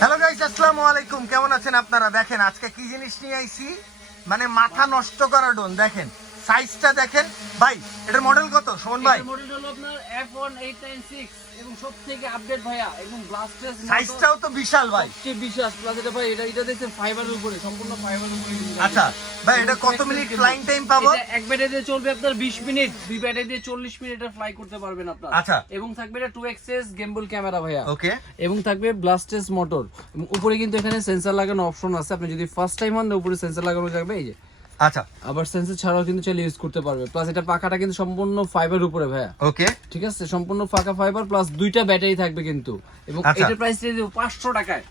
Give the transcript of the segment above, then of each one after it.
Hello guys, আসসালামু আলাইকুম। কেমন আছেন আপনারা? দেখেন আজকে কি জিনিস নিয়ে আইছি, মানে মাথা নষ্ট করা ড্রোন। দেখেন সাইজটা দেখেন ভাই, এটার মডেল কত সুমন ভাই? এর মডেল হলো আপনার F1896 এবং সবথেকে আপডেট ভাইয়া এবং ব্লাস্টার সাইজটাও তো বিশাল ভাই, সবচেয়ে বিশেষ প্লাস এটা ভাই এটা দেখছেন ফাইবারের উপরে, সম্পূর্ণ ফাইবারের উপরে। আচ্ছা ভাই, এটা কত মিনিট ফ্লাইং টাইম পাবো? এটা এক ব্যাটারি দিয়ে চলবে আপনার 20 মিনিট, দুই ব্যাটারি দিয়ে 40 মিনিট ফ্লাই করতে পারবেন আপনারা। আচ্ছা, এবং থাকবে এটা 2xs গিম্বল ক্যামেরা ভাইয়া। ওকে, এবং থাকবে ব্লাস্টেস মোটর এবং উপরে কিন্তু এখানে সেন্সর লাগানো অপশন আছে। আপনি যদি ফার্স্ট টাইম হন উপরে সেন্সর লাগানো যাবে এই যে। আচ্ছা, আবার সেন্সর ছাড়াও কিন্তু চাইলে ইউজ করতে পারবে। প্লাস এটা পাখাটা কিন্তু সম্পূর্ণ ফাইবার উপরে ভাইয়া। ওকে, ঠিক আছে, সম্পূর্ণ ফাঁকা ফাইবার প্লাস দুইটা ব্যাটারি থাকবে কিন্তু। এবং এটার প্রাইস দিয়ে দেব 500 টাকায়।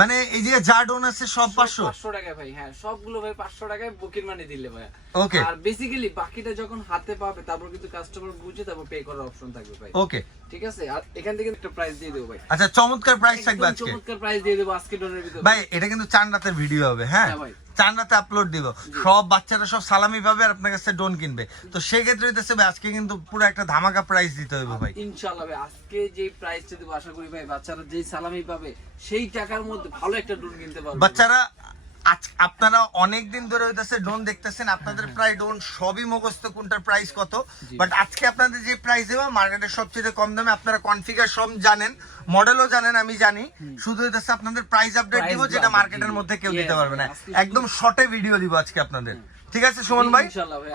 মানে এই যে যা ড্রোন আছে সব 500 টাকায় ভাই। হ্যাঁ, সবগুলো ভাই 500 টাকায় বুকিং মানি দিলে ভাই। ওকে, আর বেসিক্যালি বাকিটা যখন হাতে পাবে তারপর কিন্তু কাস্টমার বুঝে তারপর পে করার অপশন থাকবে ভাই। ওকে, ঠিক আছে, আর এখান থেকে একটা প্রাইস দিয়ে দেব ভাই। আচ্ছা, চমৎকার প্রাইস থাকবে আজকে। চমৎকার প্রাইস দিয়ে দেব আজকে ড্রোনের ভিতরে ভাই। এটা কিন্তু চান রাতের ভিডিও হবে, হ্যাঁ ভাই, চান রাতে আপলোড দিব। সব বাচ্চারা সব সালামি পাবে আর আপনার কাছে ড্রোন কিনবে। তো সেই ক্ষেত্রে হইতেছে ভাই আজকে কিন্তু পুরো একটা ধামাকা প্রাইস দিতে হবে ভাই। ইনশাআল্লাহ ভাই, আজকে যে প্রাইসটা দেব আশা করি ভাই বাচ্চারা যেই সালামি পাবে সেই টাকার মধ্যে ভালো একটা ড্রোন কিনতে পারবে। বাচ্চারা আপনারা অনেকদিন ধরে হইতেছে ড্রোন দেখতেছেন, আপনাদের প্রায় ড্রোন সবই মুখস্থ কোনটার প্রাইস কত। বাট আজকে আপনাদের যে প্রাইস দেবো মার্কেটের সবচেয়ে কম দামে, আপনারা কনফিগার সব জানেন, মডেলও জানেন, আমি জানি। শুধু হইতেছে আপনাদের প্রাইস আপডেট দিব যেটা মার্কেটের মধ্যে কেউ দিতে পারবে না। একদম শর্টে ভিডিও দিব আজকে আপনাদের। ঠিক আছে সুমন ভাই?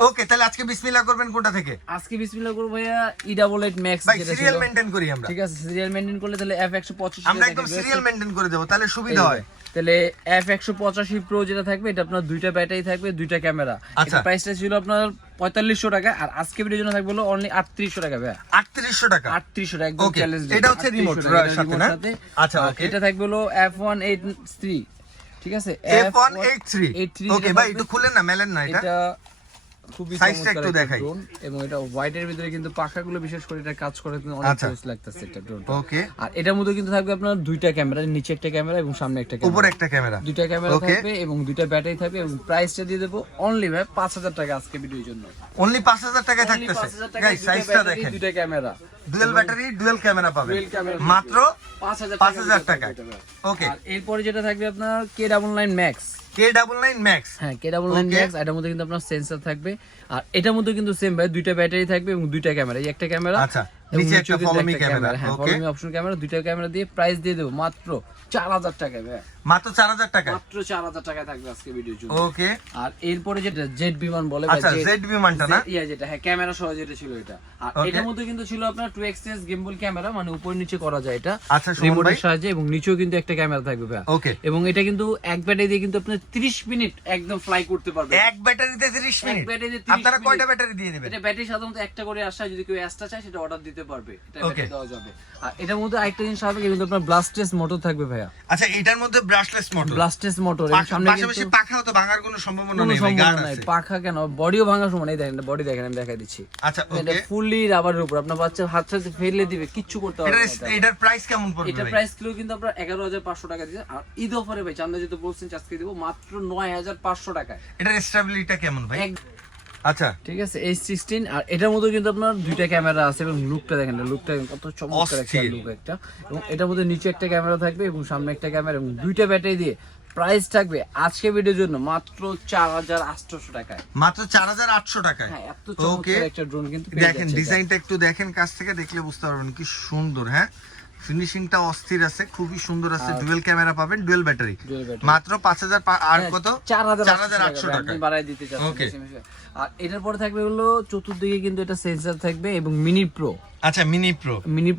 ওকে, তাহলে আজকে বিসমিল্লাহ করবেন কোনটা থেকে? আজকে বিসমিল্লাহ করব ভাইয়া E88 Max ভাই যেটা সিরিয়াল মেইনটেইন করি আমরা। ঠিক আছে, সিরিয়াল মেইনটেইন করলে তাহলে F185 আমরা একদম সিরিয়াল মেইনটেইন করে দেব, তাহলে সুবিধা হয়। তাহলে F185 Pro যেটা থাকবে এটা আপনার দুইটা ব্যাটারি থাকবে, দুইটা ক্যামেরা। আচ্ছা, প্রাইসটা ছিল আপনার 4500 টাকা আর আজকে ভিডিওর জন্য থাকবে হলো অনলি 3800 টাকা ভাইয়া। 3800 টাকা? 3800 টাকা একদম চ্যালেঞ্জ। এটা হচ্ছে রিমোট সাথে না? আচ্ছা, ওকে। এটা থাকবে হলো F183। ঠিক আছে, F183। ওকে ভাই, একটু খুলেন না, মেলেন না এটা। এটা খুবই সাইজটা একটু দেখাই। ড্রোন এবং এটা হোয়াইটের ভিতরে কিন্তু পাখাগুলো বিশেষ করে এটা কাজ করে কিন্তু অনেক চয়েস লাগতেছে এটা ড্রোন। ওকে, আর এটার মধ্যে কিন্তু থাকবে আপনার দুইটা ক্যামেরা, নিচে একটা ক্যামেরা এবং সামনে একটা ক্যামেরা, উপরে একটা ক্যামেরা, দুইটা ক্যামেরা থাকবে এবং দুইটা ব্যাটারি থাকবে। এবং প্রাইসটা দিয়ে দেব অনলি ভাই 5000 টাকা আজকে ভিডিওর জন্য। অনলি 5000 টাকায় থাকতেছে গাইস। সাইজটা দেখেন, দুইটা camera, dual battery, dual camera পাবেন মাত্র 5000 টাকা। ওকে, আর এরপরে যেটা থাকবে আপনার K99 Max। K99 Max, হ্যাঁ K99 Max, এটার মধ্যে কিন্তু আপনার সেন্সর থাকবে আর এটার মধ্যে কিন্তু সেম ভাই দুইটা ব্যাটারি থাকবে এবং দুইটা ক্যামেরা, এই একটা ক্যামেরা, আচ্ছা নিচে একটা ফলো মি ক্যামেরা। হ্যাঁ, ওকে, ফলো মি অপশন ক্যামেরা, দুইটা ক্যামেরা দিয়ে প্রাইস দিয়ে দেব মাত্র 4000 টাকায় ভাই। মাত্র 4000 টাকা, মাত্র 4000 টাকায় থাকবে আজকে ভিডিওর জন্য। ওকে, আর এরপরে যেটা জেড বিমান বলে ভাই, আচ্ছা জেড বিমানটা না? ইয়া যেটা, হ্যাঁ ক্যামেরা সহ যেটা ছিল এটা। আর এটার মধ্যে কিন্তু ছিল আপনার 2xs গিম্বল ক্যামেরা, মানে উপর নিচে করা যায় এটা আচ্ছা রিমোটের সাহায্যে, এবং নিচেও কিন্তু একটা ক্যামেরা থাকবে ভাই। ওকে, এবং এটা কিন্তু এক ব্যাটারি দিয়ে কিন্তু আপনি 30 মিনিট একদম ফ্লাই করতে পারবেন। এক ব্যাটারিতে 30 মিনিট? এক ব্যাটারিতে 30 আপনারা মিনিট। কয়টা ব্যাটারি দিয়ে দিবেন? এটা ব্যাটারি সাধারণত একটা করে আসে, যদি কেউ এক্সট্রা চায় সেটা অর্ডার দিতে পারবে, এটা ব্যাটারি দেওয়া যাবে। আর এটার মধ্যে আরেকটা জিনিস হবে কিন্তু আপনার ব্লাস্টেস মোটর থাকবে ভাইয়া। আচ্ছা, এটার মধ্যে ব্রাশলেস মোটর, ব্লাস্টেস মোটর এবং সামনে পাশাপাশি কিন্তু পাখাও তো ভাঙার কোনো সম্ভাবনা নেই, সম্ভাবনা গার্ড নাই। আছে। পাখা কেন, বডিও ভাঙার সময় নেই। দেখেন বডি দেখেন, আমি দেখাই দিচ্ছি। আচ্ছা, এটা ওকে, ফুললি রাবারের উপর, আপনার বাচ্চা হাত সাথে ফেলে দিবে, কিচ্ছু করতে হবে না। এটার প্রাইস কেমন পড়বে? এটা প্রাইস কিলো কিন্তু আমরা 11500 টাকা দিয়েছি। আর ঈদ অফারে ভাই চান্দা যেহেতু বলছেন আজকে দিব মাত্র 9500 টাকায়। এটার স্টেবিলিটি কেমন ভাই? আচ্ছা, ঠিক আছে, H16। আর এটার মধ্যে কিন্তু আপনার দুইটা ক্যামেরা আছে এবং লুকটা দেখেন, লুকটা কত চমৎকার একটা লুক একটা। এবং এটার মধ্যে নিচে একটা ক্যামেরা থাকবে এবং সামনে একটা ক্যামেরা এবং দুইটা ব্যাটারি দিয়ে প্রাইস থাকবে আজকে ভিডিওর জন্য মাত্র 4800 টাকায়। মাত্র 4800 টাকায়। হ্যাঁ, এত চমৎকার একটা ড্রোন কিন্তু দেখেন ডিজাইনটা একটু দেখেন, কাছ থেকে দেখলে বুঝতে পারবেন কি সুন্দর। হ্যাঁ, ফিনিশিংটা অস্থির আছে, খুবই সুন্দর আছে। ডুয়াল ক্যামেরা পাবেন, ডুয়াল ব্যাটারি, মাত্র 5000 আর কত 4800 টাকা বাড়াই দিতে চাচ্ছি। আর এটার পরে থাকবে হলো চতুর্দিকে কিন্তু এটা সেন্সর থাকবে এবং মিনি প্রো। আচ্ছা, মিনি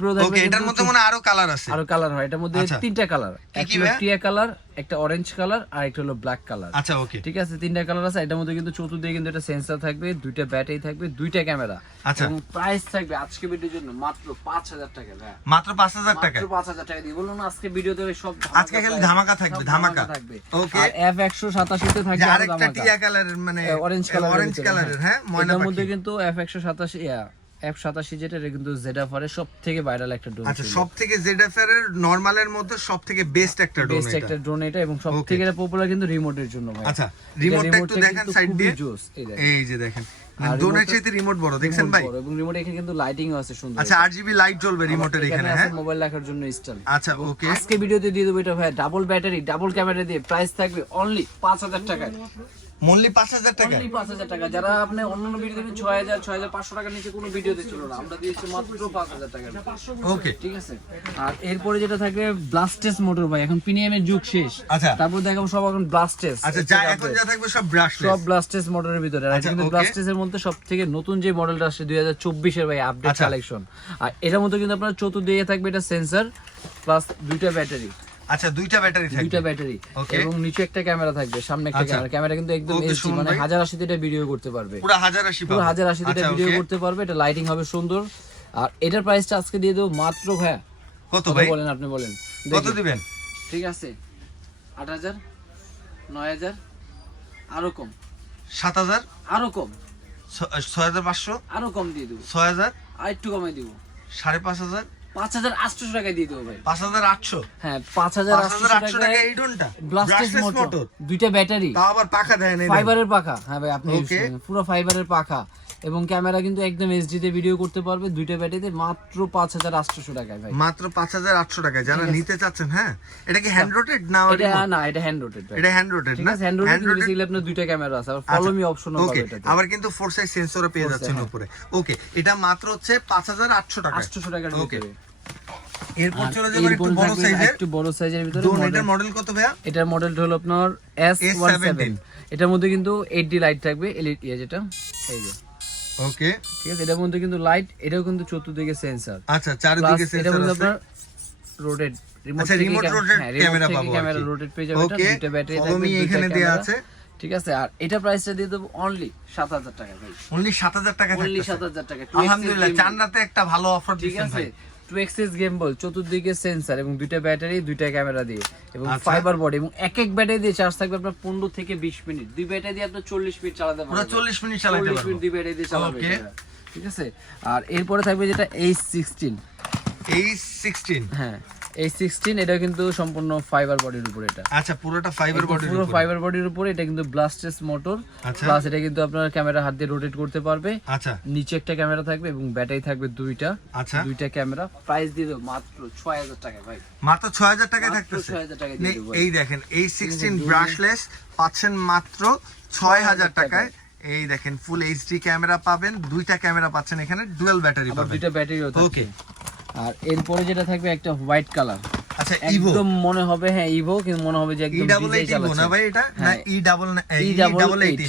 প্রো থাকবে। ওকে, এটার মধ্যে মনে আরো কালার আছে? আরো কালার হয় এটার মধ্যে, তিনটা কালার, একটা হলো টিয়া কালার, একটা অরেঞ্জ কালার আর একটা হলো ব্ল্যাক কালার। আচ্ছা, ওকে, ঠিক আছে, তিনটা কালার আছে। এটার মধ্যে কিন্তু চতুর্দিকে কিন্তু এটা সেন্সর থাকবে, দুইটা ব্যাটারি থাকবে, দুইটা ক্যামেরা। আচ্ছা, এবং প্রাইস থাকবে আজকে ভিডিওর জন্য মাত্র 5000 টাকা ভাই। মাত্র 5000 টাকা? মাত্র 5000 টাকা দিয়ে বলুন আজকে ভিডিওতে সব আজকে খালি ধামাকা থাকবে, ধামাকা থাকবে। ওকে, আর F187 তে থাকবে আরেকটা টিয়া কালারের, মানে অরেঞ্জ কালারের, হ্যাঁ এর মধ্যে কিন্তু F187 F87 যেটা, এটা কিন্তু ZF-R এর সবথেকে ভাইরাল একটা ড্রোন। আচ্ছা, সবথেকে ZF-R এর নরমালের মধ্যে সবথেকে বেস্ট একটা ড্রোন বেস্ট একটা ড্রোন এটা, এবং সবথেকে এটা পপুলার কিন্তু রিমোটের জন্য ভাই। আচ্ছা, রিমোটটা একটু দেখেন সাইড দিয়ে, এই যে দেখেন ড্রোনের চাইতে রিমোট বড়, দেখছেন ভাই? এবং রিমোট এখানে কিন্তু লাইটিং আছে সুন্দর। আচ্ছা, RGB লাইট জ্বলবে রিমোটের এখানে, হ্যাঁ, মোবাইল রাখার জন্য স্ট্যান্ড। আচ্ছা, ওকে। আজকে ভিডিওতে দিয়ে দেব এটা ভাই, ডাবল ব্যাটারি ডাবল ক্যামেরা দিয়ে, প্রাইস থাকবে অনলি 5000 টাকায়। অনলি 5000 টাকা, অনলি 5000 টাকা। যারা আপনি অন্যান্য ভিডিও দেখবেন 6000 6500 টাকার নিচে কোনো ভিডিওতে ছিল না, আমরা দিয়েছি মাত্র 5000 টাকা। ওকে, ঠিক আছে। আর এরপরে যেটা থাকবে ব্লাস্টেস মোটর ভাই, এখন প্রিমিয়ামের যুগ শেষ। আচ্ছা, তারপর দেখাবো সব এখন ব্লাস্টেস। আচ্ছা, যা এখন যা থাকবে সব ব্রাশলেস, সব ব্লাস্টেস মোটরের ভিতরে। আর কিন্তু ব্লাস্টেস এর মধ্যে সবথেকে নতুন যে মডেলটা আসছে 2024 এর ভাই আপডেট কালেকশন। আর এটার মধ্যে কিন্তু আপনার চতুর্দিকে থাকবে এটা সেন্সর প্লাস দুইটা ব্যাটারি। আচ্ছা, দুইটা ব্যাটারি থাকবে, দুইটা ব্যাটারি, এবং নিচে একটা ক্যামেরা থাকবে, সামনে একটা ক্যামেরা। ক্যামেরা কিন্তু একদম এইচডি, মানে 1080 তে ভিডিও করতে পারবে, পুরো 1080 পুরো 1080 তে ভিডিও করতে পারবে। এটা লাইটিং হবে সুন্দর। আর এটার প্রাইসটা আজকে দিয়ে দেব মাত্র ভাইয়া, কত ভাই বলেন, আপনি বলেন কত দিবেন? ঠিক আছে, 8000, 9000, আরো কম, 7000, আরো কম, 6500, আরো কম দিয়ে দেব, 6000, আর একটু কমাই দিব, 5500, 5800 টাকায় দিয়ে দেবো ভাই। 5800, হ্যাঁ, 5800 টাকা এই ড্রোনটা, ব্লাস্টেস মোটর, দুইটা ব্যাটারি, তাও আবার পাখা দেয় না, ফাইবারের পাখা। হ্যাঁ ভাই, আপনি পুরো ফাইবারের পাখা, এবং ক্যামেরা কিন্তু একদম এইচডি তে ভিডিও করতে পারবে, দুইটা ব্যাটারিতে মাত্র 5800 টাকায় ভাই। মাত্র 5800 টাকায় যারা নিতে চাচ্ছেন। হ্যাঁ, এটা কি হ্যান্ড রোটেড না? এটা হ্যান্ড রোটেড ভাই, এটা হ্যান্ড রোটেড না? হ্যান্ড রোটেড বেসিক্যালি আপনার দুইটা ক্যামেরা আছে, আর ফলো মি অপশনও পাবে এটাতে। আবার কিন্তু 4 সাইজ সেন্সরও পেয়ে যাচ্ছেন উপরে। ওকে, এটা মাত্র হচ্ছে 5800 টাকা, 800 টাকার ভিতরে। এরপর চলে যাবেন একটু বড় সাইজের, একটু বড় সাইজের ভিতরে। এটার মডেল কত ভাইয়া? এটার মডেলটা হলো আপনার S17। এটার মধ্যে কিন্তু 8D লাইট থাকবে, এলইডি যেটা, এই যে, ওকে, ঠিক আছে। এটার মধ্যে কিন্তু লাইট, এটাও কিন্তু চতুর্দিকে সেন্সর। আচ্ছা, চারিদিকে সেন্সর আছে। আপনার রোটেট রিমোট, আচ্ছা, রিমোট রোটেট ক্যামেরা পাবো, ক্যামেরা রোটেট পেয়ে যাবে। এটা দুটো ব্যাটারি থাকবে, আমি এখানে দেয়া আছে, ঠিক আছে। আর এটা প্রাইসটা দিয়ে দেব অনলি 7000 টাকা ভাই, অনলি 7000 টাকা, অনলি 7000 টাকা। আলহামদুলিল্লাহ, চান্নাতে একটা ভালো অফার ঠিক দিচ্ছেন আছে। ভাই। 2xx গেমবল, চতুর্দিকে সেন্সর এবং দুইটা ব্যাটারি, দুইটা ক্যামেরা দিয়ে, এবং ফাইবার বডি, এবং এক এক ব্যাটারি দিয়ে চার্জ থাকবে আপনার 15 থেকে 20 মিনিট। দুই ব্যাটারি দিয়ে আপনি 40 মিনিট চালাতে পারবেন, পুরো 40 মিনিট চালাতে পারবেন, 40 মিনিট দুই ব্যাটারি দিয়ে চালাবেন, ঠিক আছে। আর এরপরে থাকবে যেটা H16। হ্যাঁ, H16 এটা কিন্তু সম্পূর্ণ ফাইবার বডির উপর। এটা আচ্ছা, পুরোটা ফাইবার বডির পুরো উপর, ফাইবার বডির উপর। এটা কিন্তু ব্লাস্টেস মোটর, প্লাস এটা কিন্তু আপনার ক্যামেরা হাত দিয়ে রোটেট করতে পারবে। আচ্ছা, নিচে একটা ক্যামেরা থাকবে এবং ব্যাটারি থাকবে দুইটা। আচ্ছা, দুইটা ক্যামেরা। প্রাইস দিয়ে দেব মাত্র 6000 টাকা ভাই, মাত্র 6000 টাকায় থাকতেছে। 6000 টাকা দিয়ে দেব। এই দেখেন, H16 ব্রাশলেস পাচ্ছেন মাত্র 6000 টাকায়। এই দেখেন, ফুল এইচডি ক্যামেরা পাবেন, দুইটা ক্যামেরা পাচ্ছেন এখানে, ডুয়াল ব্যাটারি পাবেন, দুইটা ব্যাটারিও থাকবে। ওকে। আর এরপরে যেটা থাকবে একটা হোয়াইট কালার। আচ্ছা, ইভো একদম মনে হবে, হ্যাঁ ইভো, কিন্তু মনে হবে যে একদম ডিজে চালাচ্ছে না ভাই, এটা না E88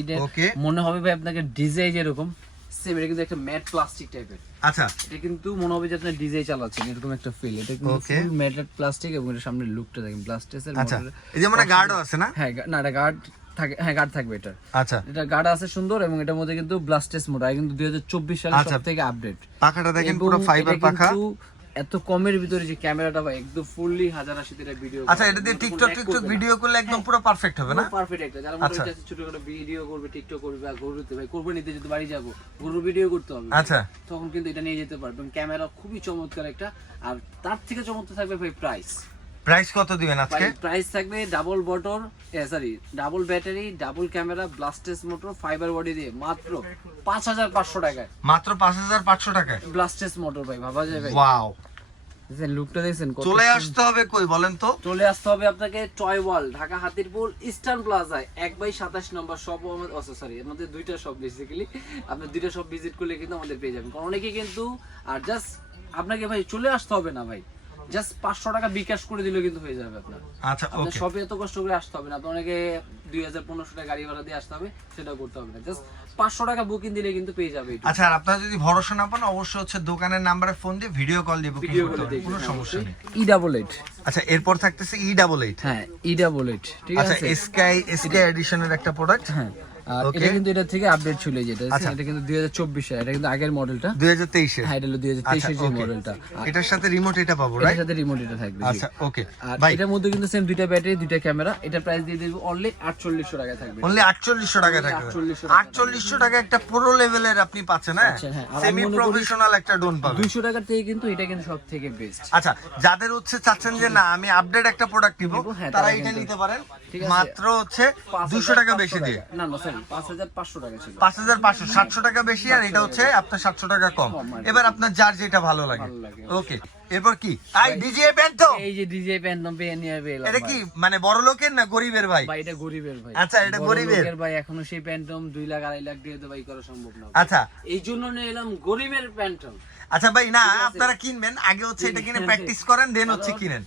ইভো, ওকে। মনে হবে ভাই আপনাকে ডিজে যেরকম সেম, এটা কিন্তু একটা ম্যাট প্লাস্টিক টাইপের। আচ্ছা, এটা কিন্তু মনে হবে যে আপনি ডিজে চালাচ্ছেন, এরকম একটা ফিল। এটা কিন্তু ফুল ম্যাটেড প্লাস্টিক, এবং এর সামনে লুকটা দেখেন ব্লাস্টেসের আচ্ছা, মডেল। এই যে মানে গার্ডও আছে না? হ্যাঁ, না এটা গার্ড থাকে, হ্যাঁ গার্ড থাকবে এটা। আচ্ছা, এটা গার্ড আছে সুন্দর, এবং এটার মধ্যে কিন্তু ব্লাস্টেস মোড, আর কিন্তু 2024 সালের সবথেকে আপডেট। পাখাটা দেখেন, পুরো ফাইবার পাখা। এত কমের ভিতরে যে ক্যামেরাটা ভাই, একদম ফুললি 1080 তে ভিডিও। আচ্ছা, এটা দিয়ে টিকটক ভিডিও করলে একদম পুরো পারফেক্ট হবে না? পারফেক্ট একটা, যারা মনে হচ্ছে ছোটখাটো ভিডিও করবে, টিকটক করবে, বা গরুতে ভাই কোরবানিতে যদি বাড়ি যাবো, গরু ভিডিও করতে হবে, আচ্ছা, তখন কিন্তু এটা নিয়ে যেতে পারবেন। ক্যামেরা খুবই চমৎকার একটা। আর তার থেকে চমৎকার থাকবে ভাই প্রাইস কত দিবেন আজকে? প্রাইস থাকবে double বটর, double battery, double camera, ব্লাস্টেস motor, fibre body দিয়ে মাত্র 5500 টাকায়। মাত্র 5500 টাকায় ব্লাস্টেস মোটর ভাই, ভাবা যায় ভাই। ওয়াও, দেখেন লুকটা দেখছেন। চলে আসতে হবে কই বলেন তো? চলে আসতে হবে আপনাকে টয় ওয়াল, ঢাকা হাতিরপুল ইস্টার্ন প্লাজায় 1/27 নম্বর শপ। আমাদের দুইটা শপ, বেসিক্যালি আপনি দুইটা শপ ভিজিট করলে কিন্তু আমাদের পেয়ে যাবেন। কারণ অনেকে কিন্তু, আর জাস্ট আপনাকে ভাই চলে আসতে হবে না ভাই, জাস্ট 500 টাকা বিকাশ করে দিলে কিন্তু হয়ে যাবে আপনার। আচ্ছা, আপনার ওকে। শপে এত কষ্ট করে আসতে হবে না, আপনি অনেকে 2000-1500 টাকা গাড়ি ভাড়া দিয়ে আসতে হবে, সেটা করতে হবে না। জাস্ট 500 টাকা বুকিং দিলে কিন্তু পেয়ে যাবে। আচ্ছা, আর আপনারা যদি ভরসা না পান, অবশ্যই হচ্ছে দোকানের নম্বরে ফোন দিয়ে ভিডিও কল দিয়ে বুকিং করতে হবে, কোনো সমস্যা নেই। E88। আচ্ছা, এরপর থাকতেছে E88। হ্যাঁ, E88, ঠিক আচ্ছা, আছে। স্কাই এডিশনের একটা প্রোডাক্ট। হ্যাঁ, আর এটা কিন্তু এটা থেকে আপডেট ছিল যেটা এটা কিন্তু 2024 এর, এটা কিন্তু আগের মডেলটা 2023 এর। হ্যাঁ এটা হলো 2023 এর যে মডেলটা। এটার সাথে রিমোট এটা পাবো, এর রাইট? সাথে রিমোট এটা থাকবে। আচ্ছা ওকে আর ভাই, এটার মধ্যে কিন্তু সেম দুইটা ব্যাটারি দুইটা ক্যামেরা, এটা প্রাইস দিয়ে দেব অনলি 4800 টাকা থাকবে। অনলি 4800 টাকা থাকবে। 4800 টাকা একটা প্রো লেভেলের আপনি পাচ্ছেন, হ্যাঁ, সেমি প্রফেশনাল একটা ড্রোন পাবেন। 200 টাকা থেকে কিন্তু এটা কিন্তু সবথেকে বেস্ট। আচ্ছা, যাদের হচ্ছে চাচ্ছেন যে না আমি আপডেট একটা প্রোডাক্ট নিব, তারা এটা নিতে পারেন মাত্র হচ্ছে 200 টাকা বেশি দিয়ে। না না সরি 5500 টাকা ছিল। 5500, 700 টাকা বেশি, আর এটা হচ্ছে আপনার 700 টাকা কম। এবার আপনার যার যেটা ভালো লাগে। ওকে, এরপর কি? আই ডিজে প্যান্টো, এই যে ডিজে প্যান্টম পেয়ে নিয়ে বেলা। এটা কি মানে বড় লোকের না গরিবের ভাই? ভাই এটা গরিবের ভাই। আচ্ছা, এটা গরিবের ভাই, এখনো সেই প্যান্টম 2 লাখ 2.5 লাখ দিয়ে তো ভাই করা সম্ভব না। আচ্ছা, এই জন্য নিয়ে এলাম গরিবের প্যান্টম। আচ্ছা ভাই, না আপনারা কিনবেন আগে হচ্ছে এটা কিনে প্র্যাকটিস করেন, দেন হচ্ছে কিনেন।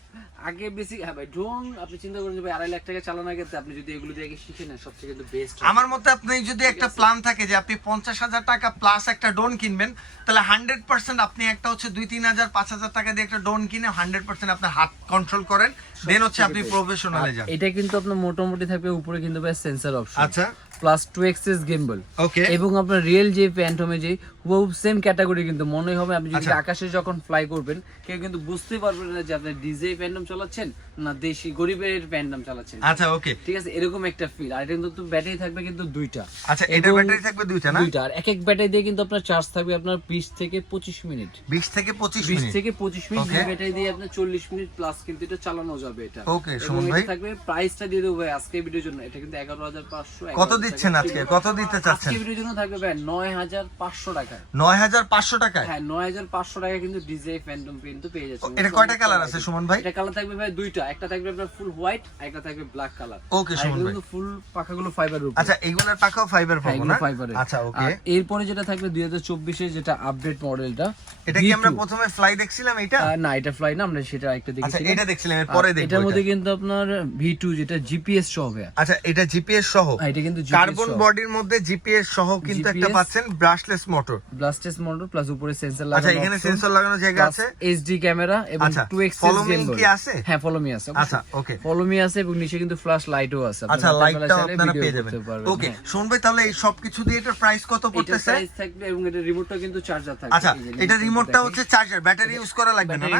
আগে বেশি হ্যাঁ ভাই ড্রোন আপনি চিন্তা করেন যে ভাই 2.5 লাখ টাকা চালানোর ক্ষেত্রে আপনি যদি এগুলো দিয়ে আগে শিখে নেন সবথেকে কিন্তু বেস্ট। আমার মতে আপনি যদি একটা প্ল্যান থাকে যে আপনি 50,000 টাকা প্লাস একটা ড্রোন কিনবেন, তাহলে 100% আপনি একটা হচ্ছে 2-3,000 5,000 টাকা দিয়ে একটা ড্রোন কিনে 100% আপনার হাত কন্ট্রোল করেন, দেন হচ্ছে আপনি প্রফেশনালে যান। এটা কিন্তু আপনার মোটামুটি থাকবে উপরে কিন্তু ভাই সেন্সর অপশন, আচ্ছা, প্লাস 2 এক্সিস গিম্বল। ওকে, এবং আপনার রিয়েল যে প্যান্টমে যে হুবহু সেম ক্যাটাগরি কিন্তু মনে হবে আপনি যদি আকাশে যখন ফ্লাই করবেন কেউ কিন্তু বুঝতে পারবেন না যে আপনি ডিজে প্যান্টম চালাচ্ছেন না দেশি গরিবের প্যান্টম চালাচ্ছেন। আচ্ছা ওকে, ঠিক আছে, এরকম একটা ফিল। আর এটা কিন্তু ব্যাটারি থাকবে কিন্তু দুইটা। আচ্ছা, এটা ব্যাটারি থাকবে দুইটা না? দুইটা, আর এক এক ব্যাটারি দিয়ে কিন্তু আপনার চার্জ থাকবে আপনার 20 থেকে 25 মিনিট। 20 থেকে 25 20 মিনিট থেকে 25 মিনিট দুই ব্যাটারি দিয়ে আপনার 40 মিনিট প্লাস কিন্তু এটা চালানো যাবে এটা। ওকে এবং সুমন এটা ভাই, থাকবে প্রাইসটা দিয়ে দেবো ভাই আজকে ভিডিওর জন্য, এটা কিন্তু 11,500। কত দিচ্ছেন আজকে, কত দিতে চাচ্ছেন? আজকে ভিডিওর জন্য থাকবে ভাই 9,500 টাকা। 9,500 টাকায়? হ্যাঁ 9,500 টাকা কিন্তু ডিজে ফ্যান্টম কিন্তু পেয়ে যাচ্ছেন। এটা কয়টা কালার আছে সুমন ভাই? এটা কালার থাকবে ভাই দুইটা, একটা থাকবে আপনার ফুল হোয়াইট, একটা থাকবে ব্ল্যাক কালার। ওকে সুমন ভাই, কিন্তু ফুল পাখাগুলো ফাইবার উপর। আচ্ছা এগুলোর পাখাও ফাইবার পাবো না? আচ্ছা ওকে, আর এরপরে যেটা থাকবে 2024 এর যেটা আপডেট মডেলটা, এটা কি আমরা প্রথমে ফ্লাই দেখছিলাম এটা? না এটা ফ্লাই না, আমরা সেটা একটা আচ্ছা দেখেছিলাম। এটা দেখছিলাম, এর পরে দেখব। এটার মধ্যে কিন্তু আপনার V2 যেটা জিপিএস সহ হবে। আচ্ছা, এটা জিপিএস সহ? এটা কিন্তু কার্বন বডির মধ্যে জিপিএস সহ কিন্তু একটা পাচ্ছেন, ব্রাশলেস মোটর, ব্লাস্টেস মোটর প্লাস উপরে সেন্সর লাগানো। আচ্ছা, এখানে সেন্সর লাগানো জায়গা আছে, এইচডি ক্যামেরা এবং 2x ফলো মি কি আছে? হ্যাঁ ফলো মি আছে। আচ্ছা ওকে, ফলো মি আছে এবং নিচে কিন্তু ফ্ল্যাশ লাইটও আছে। আচ্ছা, লাইটটাও আপনারা পেয়ে যাবেন। ওকে শুন ভাই, তাহলে এই সব কিছু দিয়ে এটার প্রাইস কত পড়তেছে? প্রাইস থাকবে এবং এটা রিমোটটা কিন্তু চার্জার থাকবে। আচ্ছা, এটা রিমোটটা হচ্ছে চার্জার, ব্যাটারি ইউজ করা লাগবে না না?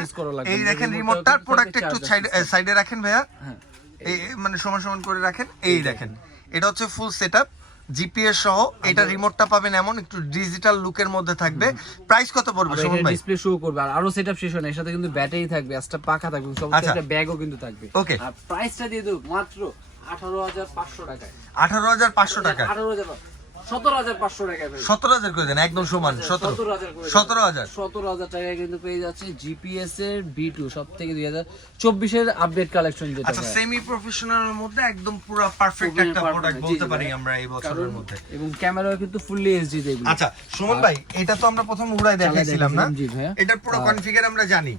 এই দেখেন রিমোটটার প্রোডাক্ট একটু সাইডে রাখেন ভাইয়া, এই মানে সমান সমান করে রাখেন। এই দেখেন, এটা হচ্ছে ফুল সেটআপ জিপিএস সহ। এটা রিমোটটা পাবেন এমন একটু ডিজিটাল লুকের মধ্যে থাকবে। প্রাইস কত পড়বে সুমন ভাই? ডিসপ্লে শো করবে আর আরো সেটআপ শেষ হয় না, এর সাথে কিন্তু ব্যাটারি থাকবে, একটা পাখা থাকবে, সব একটা ব্যাগও কিন্তু থাকবে। ওকে, আর প্রাইসটা দিয়ে দেব মাত্র 18,500 টাকায়। 18,500 টাকায়? 17,500 টাকায় ভাই। 17,000 করে দেন, একদম সমান 17,000 17,000 টাকায় কিন্তু পেয়ে যাচ্ছে জিপিএস এর V2 সবথেকে 2024 এর আপডেট কালেকশন যেটা। আচ্ছা, সেমি প্রফেশনালের মধ্যে একদম পুরো পারফেক্ট একটা প্রোডাক্ট বলতে পারি আমরা এই বছরের মধ্যে। এবং ক্যামেরাও কিন্তু ফুললি এইচডি দেবে। আচ্ছা সুমন ভাই, এটা তো আমরা প্রথম উড়াই দেখাইছিলাম না? জি ভাই, এটার পুরো কনফিগার আমরা জানি,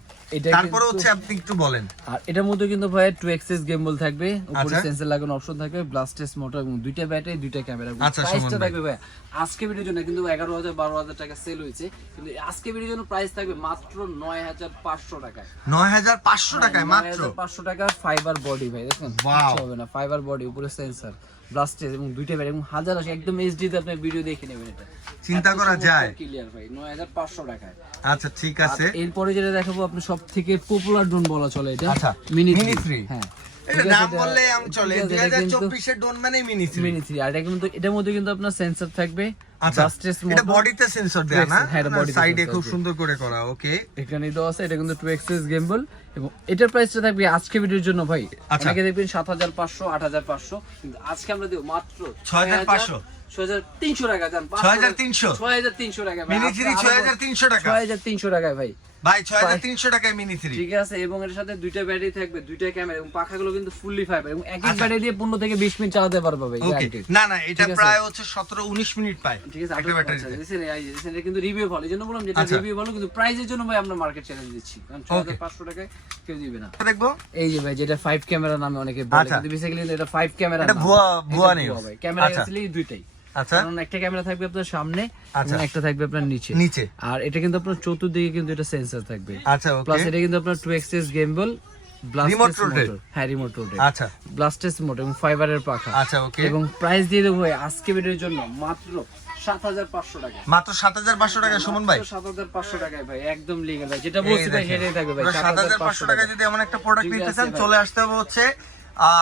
তারপরে হচ্ছে আপনি একটু বলেন। আর এটার মধ্যে কিন্তু ভাই 2 এক্সিস গিম্বল থাকবে, উপরে সেন্সর লাগানো অপশন থাকবে, ব্লাস্টেস মোটর এবং দুইটা ব্যাটারি দুইটা ক্যামেরা। প্রাইসটা থাকবে ভাই আজকে ভিডিওর জন্য কিন্তু 11,000-12,000 টাকা সেল হয়েছে, কিন্তু আজকে ভিডিওর জন্য প্রাইস থাকবে মাত্র 9,500 টাকায়। 9,500 টাকায় মাত্র? 9,500 টাকা ফাইবার বডি ভাই, দেখেন কিছু হবে না, ফাইবার বডি, উপরে সেন্সর, ব্লাস্টেস এবং দুইটা ব্যাটারি এবং হাজার একদম এইচডি তে আপনি ভিডিও দেখে নেবেন। এটা চিন্তা করা যায় ক্লিয়ার ভাই 9,500 টাকায়। আচ্ছা ঠিক আছে, এরপরে যেটা দেখাবো আপনি সবথেকে পপুলার ড্রোন বলা চলে এটা। আচ্ছা, মিনি 3। হ্যাঁ, এটা নাম বললে আমি চলে, 2024 এর ড্রোন মানে মিনি 3। আর এটা কিন্তু এটার মধ্যে কিন্তু আপনার সেন্সর থাকবে। আচ্ছা, এটা বডিতে সেন্সর দেয়া না? হ্যাঁ, এটা বডিতে সাইডে খুব সুন্দর করে করা। ওকে, এখানে দেওয়া আছে, এটা কিন্তু 2 এক্সিস গিম্বল এবং এটার প্রাইসটা থাকবে আজকে ভিডিওর জন্য ভাই, অনেকে দেখবেন 7,500 8,500, কিন্তু আজকে আমরা দেব মাত্র 6,500 6,300 টাকা। জান 6,300 টাকা মিনি 3, 6,300 টাকা, 6,300 টাকায় ভাই। ভাই 6,300 টাকায় মিনি 3। ঠিক আছে, এবং এর সাথে দুইটা ব্যাটারি থাকবে, দুইটা ক্যামেরা এবং পাখাগুলো কিন্তু ফুললি ফাইবার এবং এক এক ব্যাটারি দিয়ে 15 থেকে 20 মিনিট চালাতে পারবে ভাই। ওকে, না না, এটা প্রায় হচ্ছে 17-19 মিনিট পায়। ঠিক আছে, একটা ব্যাটারিতে। এটা কিন্তু রিভিউ ভালো, এজন্য বললাম যেটা রিভিউ ভালো, কিন্তু প্রাইসের জন্য ভাই আমরা মার্কেট চ্যালেঞ্জ দিচ্ছি, কারণ 6,500 টাকায় কেউ দিবে না। দেখবো এই যে ভাই, যেটা 5 ক্যামেরা নামে অনেকে বলে, কিন্তু বেসিক্যালি এটা 5 ক্যামেরা না, এটা ভুয়া নেই ভাই। ক্যামেরা আসলে দুইটাই। আচ্ছা, কারণ একটা ক্যামেরা থাকবে আপনার সামনে এবং একটা থাকবে আপনার নিচে, আর এটা কিন্তু আপনার চতুর্দিকে কিন্তু এটা সেন্সর থাকবে। আচ্ছা ওকে, প্লাস এটা কিন্তু আপনার 2 এক্সিস গিম্বল রিমোট রোটেট, হ্যাঁ রিমোট রোটেট, আচ্ছা ব্লাস্টেস মোটর এবং ফাইবারের পাখা। আচ্ছা ওকে, এবং প্রাইস দিয়ে দেবো ভাই আজকে ভিডিওর জন্য মাত্র 7,500 টাকা। মাত্র 7,500 টাকা সুমন ভাই, 7,500 টাকায় ভাই, একদম লিগ্যাল ভাই, যেটা বলছি ভাই সেটাই থাকবে ভাই। 7,500 টাকা যদি এমন একটা প্রোডাক্ট ঠিক নিতে আছে চান ভাই। চলে আসতে হবে হচ্ছে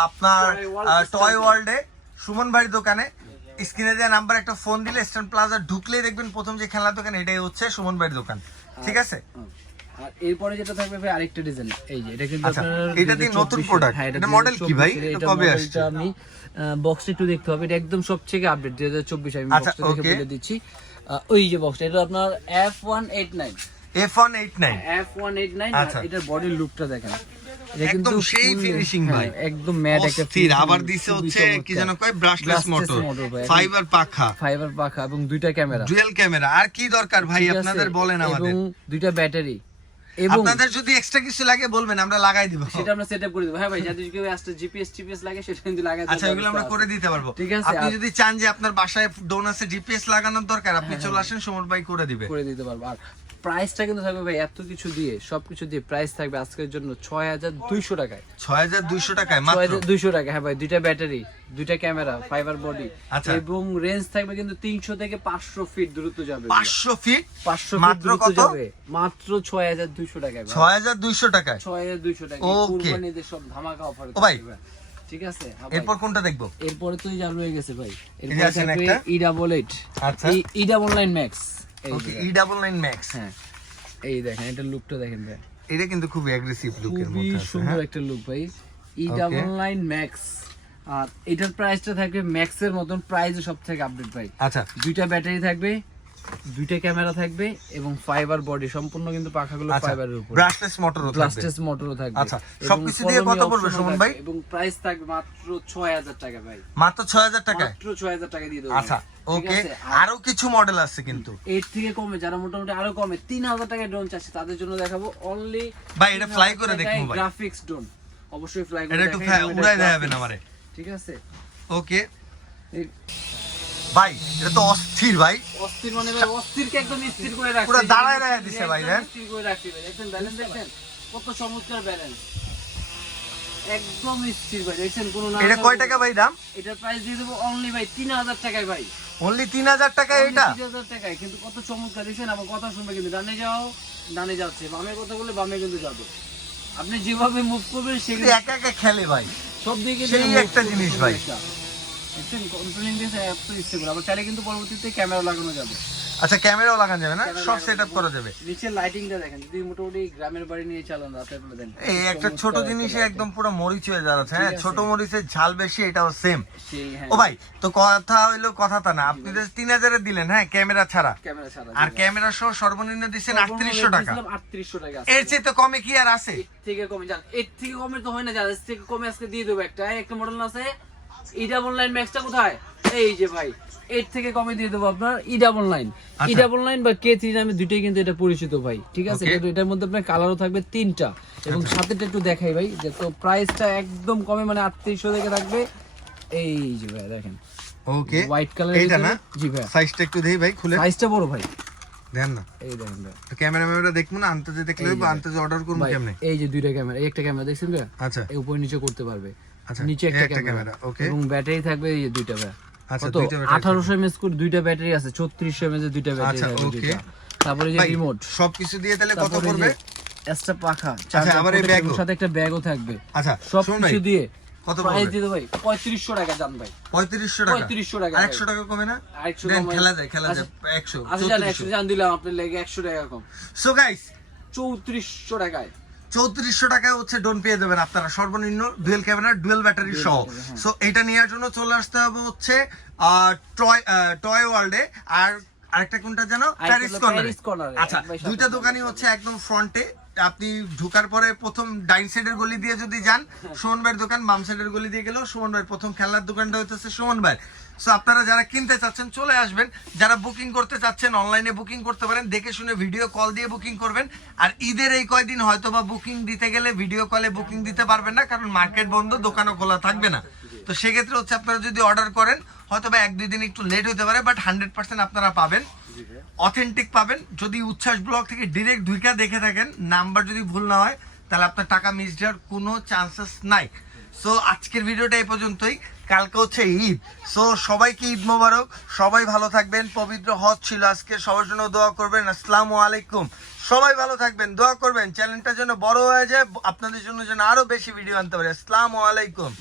আপনার টয় ওয়ার্ল্ডে সুমন ভাইয়ের দোকানে। স্ক্রিনে দেওয়া নাম্বার একটা ফোন দিলে স্ট্যান্ড প্লাজা ঢুকলেই দেখবেন প্রথম যে খেলনার দোকান এটাই হচ্ছে সুমন ভাইয়ের দোকান, ঠিক আছে? আর এরপরে যেটা থাকবে ভাই আরেকটা ডিজাইন, এই যে এটা কিন্তু আচ্ছা, আপনার এটা দিয়ে নতুন প্রোডাক্ট, হ্যাঁ এটা মডেল কি ভাই, এটা এটা কবে মডেলটা আসছে? আমি বক্সটা একটু দেখতে হবে, এটা একদম সবথেকে আপডেট 2024, আমি আচ্ছা, বক্সটা দেখে okay. বলে দিচ্ছি। ওই যে বক্সটা, এটা আপনার F189, F189, F189। আচ্ছা। এটার বডির লুকটা দেখেন, এটা একদম সেই full- ফিনিশিং ভাই, হ্যাঁ, একদম ম্যাট একটা অস্থির। finishing, আবার দিছে খুবই হচ্ছে কি চমৎকার। যেন কয় ব্রাশলেস মোটর, ভাই, ফাইবার পাখা, ফাইবার পাখা এবং দুইটা ক্যামেরা, ডুয়াল ক্যামেরা, আর কি দরকার ভাই ঠিক আছে? আপনাদের বলেন আমাদের। এবং দুইটা ব্যাটারি, এবং আপনাদের যদি এক্সট্রা কিছু লাগে বলবেন, আমরা লাগাই দিব। সেটা আমরা সেটআপ করে দেব। হ্যাঁ ভাই, যদি কেউ আসতে জিপিএস টিপিএস লাগে সেটা কিন্তু লাগাই দেব। আচ্ছা, এগুলো আমরা করে দিতে পারবো। ঠিক আছে, আপনি যদি চান যে আপনার বাসায় ডোনাসে জিপিএস লাগানোর দরকার, আপনি চলে আসেন, সুমন ভাই করে দিবে। করে দিতে পারবো। আর প্রাইসটা কিন্তু থাকবে ভাই এত কিছু দিয়ে, সবকিছু দিয়ে প্রাইস থাকবে আজকের জন্য 6,200 টাকায়। 6,200 টাকায় মাত্র। 6,200 টাকা, হ্যাঁ ভাই, দুইটা ব্যাটারি, দুইটা ক্যামেরা, ফাইবার বডি, আচ্ছা। এবং রেঞ্জ থাকবে কিন্তু 300 থেকে 500 ফিট দূরত্ব যাবে। 500 ফিট 500 ফিট মাত্র দূরত্ব কত? যাবে মাত্র 6,200 টাকায় ভাই। 6,200 টাকায়। 6,200 টাকা Okay. কুরবানিদের সব ধামাকা অফার। ও ভাই, ঠিক আছে। এরপর কোনটা দেখবো? এরপরে তো চালু হয়ে গেছে ভাই, এই যে এরপরে আছেন থাকবে একটা? E88, আচ্ছা। E99 max. এই ওকে, যে, E99 ম্যাক্স। হ্যাঁ এই দেখেন, এটা লুকটা দেখেন ভাই, এটা কিন্তু খুব অ্যাগ্রেসিভ লুকের খুবই মধ্যে আছে, সুন্দর হ্যাঁ? একটা লুক ভাই, E99 ম্যাক্স। আর এটার প্রাইসটা থাকবে ম্যাক্সের মতন, প্রাইসও সবথেকে আপডেট ভাই। আচ্ছা, দুইটা ব্যাটারি থাকবে, দুইটা ক্যামেরা থাকবে, এবং ফাইবার বডি, সম্পূর্ণ কিন্তু পাখাগুলো আচ্ছা, ফাইবারের উপর, ব্রাশলেস মোটরও থাকবে। ব্লাস্টেস মোটরও থাকবে। আচ্ছা, এবং সবকিছু দিয়ে কত কলমি পড়বে option ও সুমন থাকবে, ভাই? এবং প্রাইস থাকবে মাত্র 6,000 টাকা ভাই, মাত্র 6,000 টাকায়। মাত্র 6,000 টাকা দিয়ে দেবো। আচ্ছা, ঠিক ওকে। আছে? আরো কিছু মডেল আছে কিন্তু এর থেকে কমে, যারা মোটামুটি আরো কমে 3,000 টাকায় ড্রোন চাচ্ছে, তাদের জন্য দেখাবো অনলি ভাই, এটা ফ্লাই করে দেখবো ভাই। গ্রাফিক্স ড্রোন, অবশ্যই ফ্লাই করে এটা একটু দেখাই, এটা উড়াই দেখাবেন graphics, আমারে। ঠিক আছে? ওকে এই- ভাই, এটা তো অস্থির ভাই। অস্থির মানে ভাই, অস্থিরকে একদম স্থির করে রাখছে, পুরো দাঁড়ায় রাখা দিছে ভাই, একদম হ্যাঁ? স্থির করে রাখছে ভাই, দেখেন ব্যালেন্স, দেখেন কত চমৎকার ব্যালেন্স, একদম স্থির ভাই, দেখেন কোনো না। এটা কয় টাকা ভাই দাম? এটার প্রাইস দিয়ে দেবো অনলি ভাই 3,000 টাকায় ভাই, অনলি 3,000 টাকায় এটা? 3,000 টাকায়। কিন্তু কত চমৎকার, দেখেন আমার কথা শুনবে, কিন্তু ডানে যাও ডানে যাচ্ছে, বামে কথা বলে বামে কিন্তু যাবে, আপনি যেভাবে মুভ করবেন এটা সেগুলো একা একা খেলে ভাই। সব দিকে সেই একটা জিনিস ভাই। দেখছেন কন্ট্রোলিং দিয়েছে এত স্টেবল। আবার চাইলে কিন্তু পরবর্তীতে ক্যামেরা লাগানো যাবে, আচ্ছা, ক্যামেরাও লাগানো যাবে না? ক্যামেরা সব লাগানো সেটআপ যাবে। করা যাবে। নিচের লাইটিংটা দেখেন, যদি মোটামুটি গ্রামের বাড়ি নিয়ে চালান রাতের বেলা দেন, এই একটা ছোট জিনিসে একদম পুরো মরিচ হয়ে যাচ্ছে, হ্যাঁ? ঠিক আছে। ছোট মরিচের ঝাল বেশি, এটাও সেম। সেই, হ্যাঁ ও ভাই, তো কথা হইলো কথা তা না, আপনি যে 3,000 এ দিলেন, হ্যাঁ, ক্যামেরা ছাড়া, ক্যামেরা ছাড়া, আর ক্যামেরা সহ সর্বনিম্ন দিচ্ছেন 3800 টাকা। 3800 টাকা। এর চেয়ে তো কমে কি আর আছে? এর থেকে কমে যান, এর থেকে কমে তো হয় না, যান এর থেকে কমে আজকে দিয়ে দেবো একটা মডেল আছে E99 ম্যাক্সটা কোথায়, এই যে ভাই, এর থেকে কমে দিয়ে দেবো আপনার E99, আচ্ছা। E99 বা K3 নামে দুইটাই কিন্তু এটা পরিচিত ভাই, ঠিক আছে? Okay. কিন্তু এটার মধ্যে আপনার কালারও থাকবে 3টা, এবং সাথেটা একটু দেখাই ভাই, যে তো প্রাইসটা একদম কমে, মানে 3800 থেকে থাকবে, এই যে ভাই দেখেন, ওকে, হোয়াইট কালার, এইটা না? জি ভাই, সাইজটা একটু দেই ভাই, খুলে সাইজটা বড় ভাই, দেন না। এই দেখেন ভাই, তো ক্যামেরা দেখবো না, আনতে দেখলে হইবো, আনতে অর্ডার করবো ভাই, কেমনে? এই যে দুইটা ক্যামেরা, এই একটা ক্যামেরা দেখছেন ভাই, আচ্ছা, এই উপরে নিচে করতে পারবে, আচ্ছা, নিচে এই একটা একটা ক্যামেরা, ক্যামেরা, ওকে। এবং ব্যাটারি থাকবে এই যে দুইটা ভাই, আচ্ছা, কত দুইটা battery 1800 mAh করে দুইটা ব্যাটারি আছে, 3400 mAh এর দুইটা ব্যাটারি আচ্ছা, থাকবে okay. দুইটা। তারপরে যে ভাই, রিমোট, সবকিছু দিয়ে তাহলে কত তারপরে পড়বে? এক্সট্রা পাখা, আবার চার্জার, এই ব্যাগও? সাথে একটা ব্যাগও থাকবে, আচ্ছা, সব শুনুন ভাই, কিছু দিয়ে কত প্রাইস পড়বে? দিয়ে ভাই 3500 টাকা জান ভাই, 3500 টাকা। 3500 টাকা আর ভাই। 100 টাকা কমে না? 100 দেন, কমে। খেলা যায়, খেলা আচ্ছা, যায়, 100, আচ্ছা জান 100 3400। জান দিলাম আপনার লেগে 100 টাকা কম, সো গাইস, 3400 টাকায় 3400 টাকায় হচ্ছে ডোন পেয়ে যাবেন আপনারা, সর্বনিম্ন ডুয়েল ক্যামেরা, ডুয়েল ব্যাটারি সহ। সো এটা নেওয়ার জন্য চলে আসতে হবে হচ্ছে টয় ওয়ার্ল্ডে, আর আরেকটা কোনটা জানো, প্যারিস কর্নারে। আচ্ছা, দুইটা দোকানই হচ্ছে একদম ফ্রন্টে, আপনি ঢুকার পরে প্রথম ডাইন সাইডের গলি দিয়ে যদি যান সুমন ভাইয়ের দোকান, বাম সাইডের গলি দিয়ে গেলেও সুমন ভাইয়ের প্রথম খেলনার দোকানটা হইতেছে সুমন ভাই। সো আপনারা যারা কিনতে চাচ্ছেন চলে আসবেন, যারা বুকিং করতে চাচ্ছেন অনলাইনে বুকিং করতে পারেন, দেখে শুনে ভিডিও কল দিয়ে বুকিং করবেন। আর ঈদের এই কয়দিন হয়তো বা বুকিং দিতে গেলে ভিডিও কলে বুকিং দিতে পারবেন না, কারণ মার্কেট বন্ধ, দোকানও খোলা থাকবে না। তো সেক্ষেত্রে হচ্ছে আপনারা যদি অর্ডার করেন হয়তো বা 1-2 দিন একটু লেট হতে পারে, বাট 100% আপনারা পাবেন, অথেন্টিক পাবেন। যদি উচ্ছ্বাস ব্লগ থেকে ডিরেক্ট ঢুইকা দেখে থাকেন, নাম্বার যদি ভুল না হয় তাহলে আপনার টাকা মিস যাওয়ার কোনো চান্সেস নাই। সো আজকের ভিডিওটা এই পর্যন্তই, কালকে হচ্ছে ঈদ। সো সবাইকে ঈদ মোবারক, সবাই ভালো থাকবেন। পবিত্র হজ ছিল আজকে, সবার জন্য দোয়া করবেন। আসসালামু আলাইকুম। সবাই ভালো থাকবেন, দোয়া করবেন চ্যানেলটা যেন বড় হয়ে যায়, আপনাদের জন্য যেন আরো বেশি ভিডিও আনতে পারে। আসসালামু আলাইকুম।